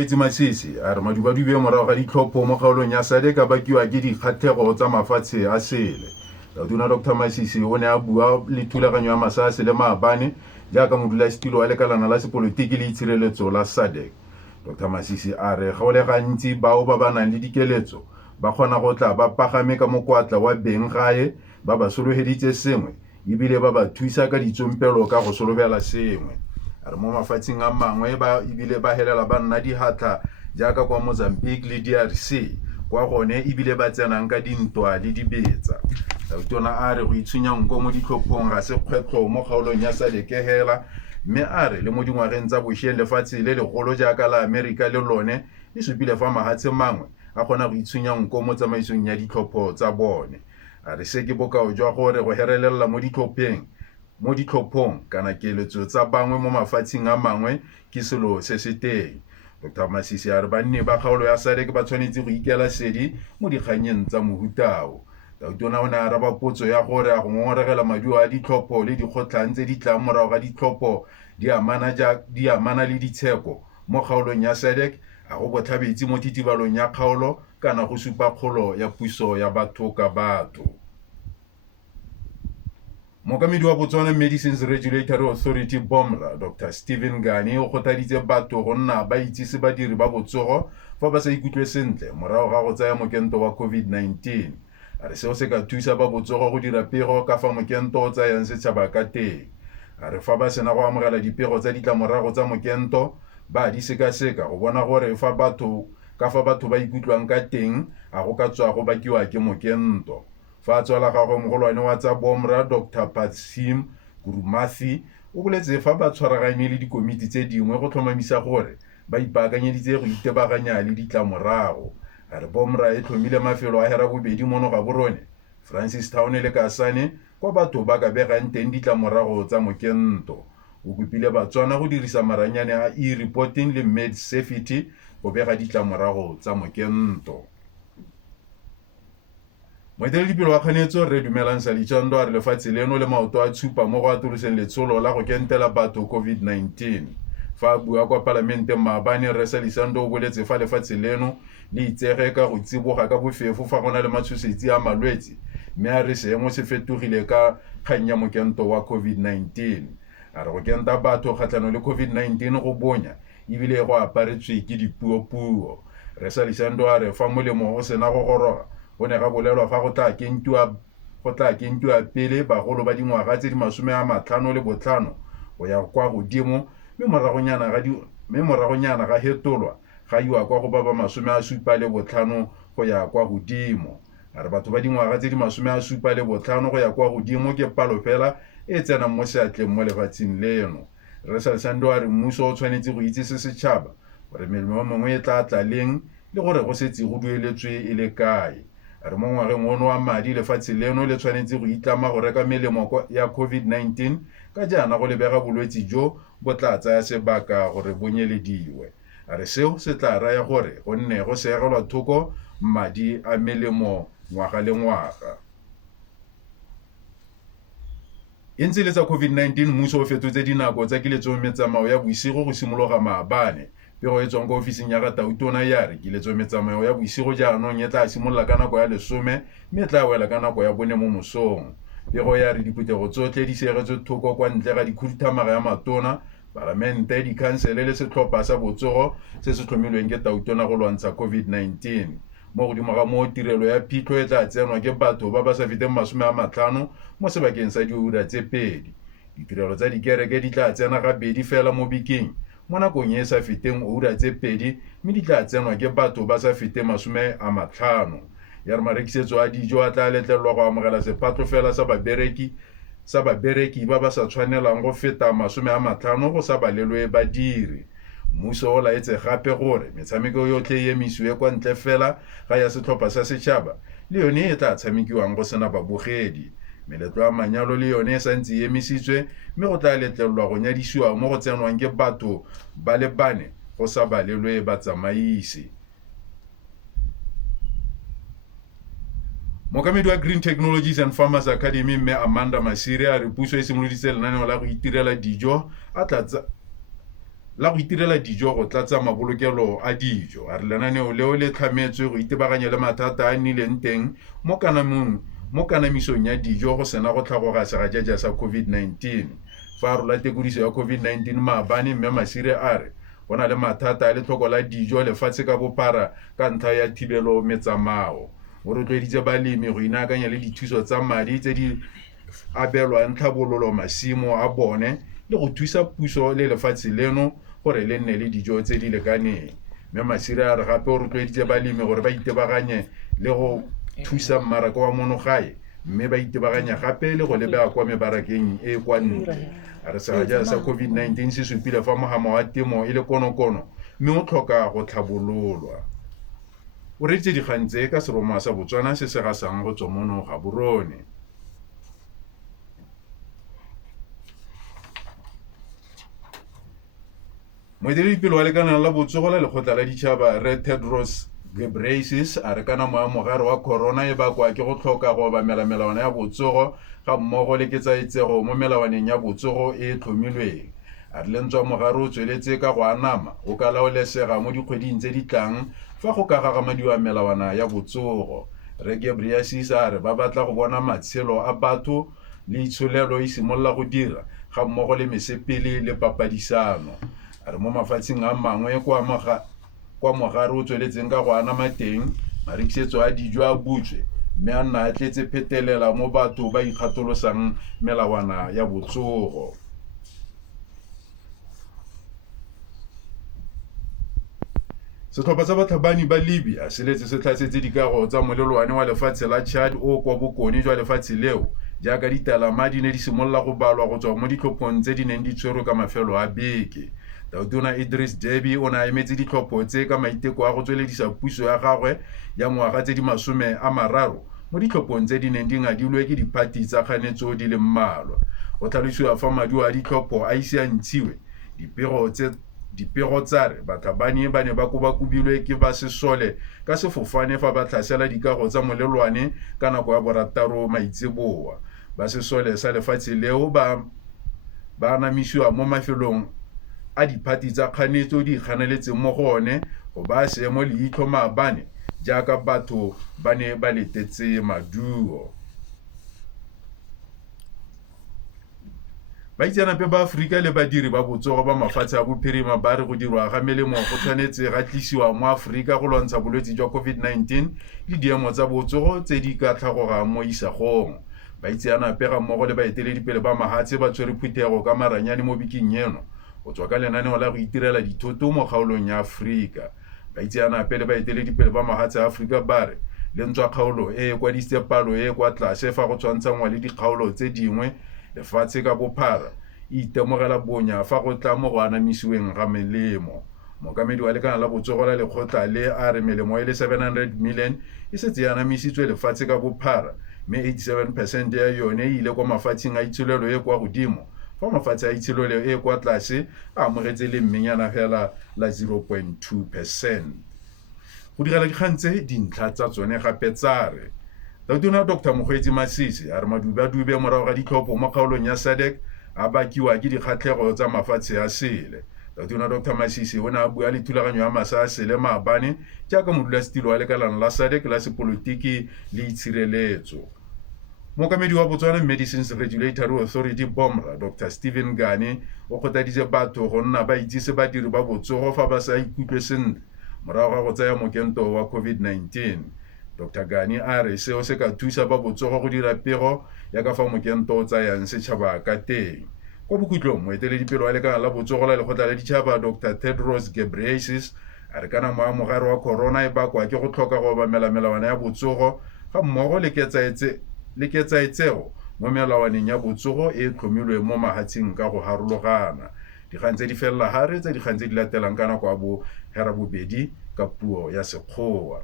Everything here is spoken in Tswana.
Itse Masisi a re madubadube morago ga ditlhopho mo kgaolong ya SADC ka bakiwa ke dikgatlhego tsa mafatshe a sele. Tona Dr Masisi o ne a bua le thulaganyo ya Masase le Maabane jaaka modulasetilo wa lekalana la sepolotiki le itshireletso la SADC. Dr Masisi a re go le gantsi bao ba ba nang le dikeletso ba kgona go tla ba pagame ka mokwatla wa beng gae ba ba sologeditse sengwe ebile ba ba thusa ka ditsompelo ka go solobela sengwe. Re mo mafatsheng a mangwe ba ebile ba helela ba nna dihatla jaaka kwa Mozambique le DRC kwa gone ebile ba tsenang ka dintwa le dibetsa. Tona a re go itsunya nko mo ditlhophong ga se kgwetlho mo kgaolong ya SADC hela, mme a re le mo dingwageng tsa bošweng lefatshe le legolo jaaka la Amerika le lone le supile fa mahatshe mangwe a kgona go itsunya nko mo tsamaisong ya ditlhopho tsa bone. A re se ke bokao jwa gore go herelela mo ditlhophong kana keletso tsa bangwe mo mafatsheng a mangwe ke selo se se teng. Dr Masisi a re banne ba kgaolo ya SADC ba tshwanetse go ikela sedi mo dikganyeng tsa mohutao. Tona o ne a araba potso ya gore a go ngoregela maduo a ditlhopho le dikgotlang tse di tlang morago ga ditlhopho di amana le ditsheko mo kgaolong ya SADC a go botlhabetsi mo titibalong ya kgaolo kana go supa kgolo ya puso ya batho ka batho. Mookamedi wa Botswana Medicines Regulatory Authority BOMRA Dr Stephen Ngani o kgothaditse batho go nna ba itsise badiri ba botsogo fa ba sa ikutlwe sentle morago ga go tsaya mokento wa COVID-19. A re seo se ka thusa ba botsogo go dira pego ka fa mokento o tsayang setšhaba ka teng. A re fa ba sena go amogela dipego tsa ditlamorago tsa mokento ba di sekaseka go bona gore ka fa batho ba ikutlwang ka teng a go ka tswa go bakiwa ke mokento. Fa tswala gagwe mogolwane wa tsa BOMRA Dr Patsim Gurumathi o boletse fa ba tshwaragane le dikomiti tse dingwe go tlhomamisa gore ba ipaakanyeditse go itebaganya le ditlamorago. A re BOMRA e tlhomile mafelo a hera bobedi mono ga borone Francistown le Kasane kwa batho ba ka begang teng ditlamorago tsa mokento. O kopile Batswana go dirisa maranyane a e-reporting le MedSafety go bega ditlamorago tsa mokento. Moeteledipele wa kganetso re Dumelang Salichando a re lefatshe leno le maoto a tshupa mo go atoloseng letsholo la go kentela batho COVID-19. Fa a bua kwa Palamenteng maabane re Salisando o boletse fa lefatshe leno le itsege ka go tsiboga ka bofefo fa go na le matshosetsi a malwetse, mme a re seemo se fetogile ka kgang ya mokento wa COVID-19. A re go kenta batho kgatlhanong le COVID-19 go bonya ebile go aparetswe ke dipuo. Re Salisando a re fa molemo o sena go goroga go ne ga bolelwa fa go tla kentiwa pele bagolo ba dingwaga tse di 55 go ya kwa godimo, mme moragonyana ga hetolwa ga iwa kwa go ba ba 75 go ya kwa godimo. A re batho ba dingwaga tse di 75 go ya kwa godimo ke palo fela e tsenang mo seatleng mo lefatsheng leno. Re Salisando a re mmuso o tshwanetse go itsise setšhaba gore melemo mongwe e tla leng le gore go setse go dueletswe e le kae. A re mo ngwageng ono wa madi lefatshe leno le tshwanetse go itlama go reka melemo ya COVID-19 ka jaana go lebega bolwetse jo bo tla tsaya sebaka gore bo nyelediwe. A re seo se tla raya gore go nne go segelwa thoko madi a melemo ngwaga le ngwaga. E ntse le tsa COVID-19 mmuso o fetotse dinako tsa kiletso metsamao ya boisigo go simologa maabane. Pego e tswang kwa ofising ya ga Tona ya re kiletso metsamao ya boisigo jaanong e tla simolola ka nako ya 10 mme tla wela ka nako ya 4 mo mosong. Pego ya re diphuthego tsotlhe di segetswe thoko kwa ntle ga dikhuduthamaga ya matona, Palamente, dikhansele le setlhopha sa botsogo se se tlhomilweng ke Tona go lwantsha COVID-19. Mo godimo ga moo tirelo ya phitlho e tla tsenwa ke batho ba ba sa feteng 50 mo sebakeng sa diura tse 2. Ditirelo tsa dikereke di tla tsena gabedi fela mo bekeng mo nakong e sa feteng ura tse 2, mme di tla tsenwa ke batho ba sa feteng 50. Ya re marekisetso a dijo a tla letlelwa go amogela sephatlo fela sa babereki ba ba sa tshwanelang go feta 50 go sa balelwe badiri. Mmuso o laetse gape gore metshameko yotlhe e emisiwe kwa ntle fela ga ya setlhopha sa setšhaba le yone e tla tshamekiwang go sena babogedi. Meletlo ya manyalo le yone e santse e emisitswe mme go tla letlelwa go nyadisiwa mo go tsenwang ke batho ba le 4 go sa balelwe batsamaisi. Mookamedi wa Green Technologies and Farmers Academy mme Amanda Masiri a re puso e simoloditse lenaneo la go itirela dijo la go itirela dijo go tlatsa mabolokelo a dijo. A re lenaneo leo le tlhametswe go itebaganya le mathata a nnileng teng mo kanamisong ya dijo go sena go tlhagoga segajaja sa COVID-19. Fa a rola tekodiso ya COVID-19 maabane, mme Masire a re go na le mathata a letlhoko la dijo lefatshe ka bophara ka ntlha ya thibelo metsamao. O rotloeditse balemi go inaakanya le dithuso tsa madi tse di abelwang tlhabololo masimo a bone le go thusa puso le lefatshe leno gore le nne le dijo tse di lekaneng. Mme Masire a re gape o rotloeditse balemi gore ba itebaganye le go thusa mmaraka wa monogae, mme ba itebaganya gape le go lebega kwa mebarakeng e kwa ntle. A re segaja sa COVID-19 se supile fa mogama wa temo e le konokono, mme o tlhoka go tlhabololwa. O reetse dikgang tse ka seroma sa Botswana se se gasang go tswa mono Gaborone. Moeteledipele wa lekanang la botsogo la lekgotla la ditšhaba Re Tedros Ghebreyesus a re kanamo ya mogare wa corona e bakwa ke go tlhoka go obamela melawana ya botsogo ga mmogo le ketsaetsego mo melawaneng ya botsogo e tlhomilweng. A re lentswa mogare o tsweletse ka go anama o ka laolesega mo dikgweding tse di tlang fa go ka gagamadiwa melawana ya botsogo. Re Ghebreyesus a re ba batla go bona matshelo a batho le itsholelo e simolola go dira ga mmogo le mesepele le papadisano. A re mo mafatsheng a mangwe kwa mogare o tsweletseng ka go anama teng, marekisetso a dijo a butswe, mme a nna a tletse phetelela mo batho ba ikgatolosang melawana ya botsogo. Setlhopha sa batlhabani ba Libya se letse se tlhasetse dikago tsa molelwane wa lefatshe la Chad o kwa bokone jwa lefatshe leo jaaka ditalama di ne di simolola go balwa go tswa mo ditlhophong tse di neng di tshwerwe ka mafelo a beke. Tona Idris Deby o ne a emetse ditlhopho tse ka maiteko a go tsweledisa puso ya gagwe ya ngwaga tse di 30 mo ditlhophong tse di neng di ngadilwe ke diphati tsa kganetso di le mmalwa. Go tlhalosiwa fa maduo a ditlhopho a ise a ntshiwe, dipego tsa re batlhabani ba ne ba kobakobilwe ke ba sesole ka sefofane fa ba tlhasela dikago tsa molelwane ka nako ya borataro maitseboa. Ba sesole sa lefatshe leo ba anamisiwa mo mafelong a diphati tsa kganetso di ikganeletseng mo go one go ba seemo leitlho maabane jaaka batho ba ne ba letetse maduo. Baitseanape ba Aforika le badiri ba botsogo ba mafatshe a bophirima ba re go dirwa ga melemo go tshwanetse ga tlisiwa mo Aforika go lwantsha bolwetse jwa COVID-19 le diemo tsa botsogo tse di ka tlhagogang mo isagong. Baitseanape ga mmogo le baeteledipele ba mahatshe ba tshwere phuthego ka maranyane mo biking eno go tswa ka lenaneo la go itirela dithoto mo kgaolong ya Aforika. Baitseanape le baeteledipele ba mahatshe a Aforika ba re lentswa kgaolo e kwadisitse palo e kwa tlase fa go tshwantshangwa le dikgaolo tse dingwe lefatshe ka bophara itemogela bonya fa go tla mo go anamisiweng ga melemo. Mokamedi wa lekana la botsogo la lekgotla le a re melemo e le 700 million e setse e anamisitswe lefatshe ka bophara, mme 87% ya yone e ile kwa mafatsheng a itsholelo e kwa godimo fa mafatshe a itsholelo e kwa tlase a amogetse le mmenyana fela la 0.2%. Go direla dikgang tse dintlha tsa tsone gape tsa re Tona Dr. Mokgweetsi Masisi a re madubi a dube morago ga ditlhopho mo kgaolong ya SADC a bakiwa ke dikgatlhego tsa mafatshe a sele. Tona Dr. Masisi o ne a bua le thulaganyo ya masa a sele maabane jaaka modulasetilo wa lekalana la SADC la sepolotiki le itshireletso. Mookamedi wa Botswana Medicines Regulatory Authority BOMRA Dr. Stephen Gane o kgothaditse batho go nna ba itsise badiri ba botsogo fa ba sa ikutlwe sentle morago ga go tsaya mokento wa COVID-19. Dr. Gane a re seo se ka thusa ba botsogo go dira pego ya ka fa mokento o tsayang setšhaba ka teng. Kwa bokhutlong moeteledipele wa lekala la botsogo la lekgotla la ditšhaba Dr. Tedros Ghebreyesus a re kanamo ya mogare wa corona e bakwa ke go tlhoka go obamela melawana ya botsogo ga mmogo le ketsaetsego mo melawaneng ya botsogo e tlhomilweng mo mahatsheng ka go harologana. Dikgang tse di felela hare tse dikgang tse di latelang ka nako ya bo hera bobedi ka puo ya Sekgowa.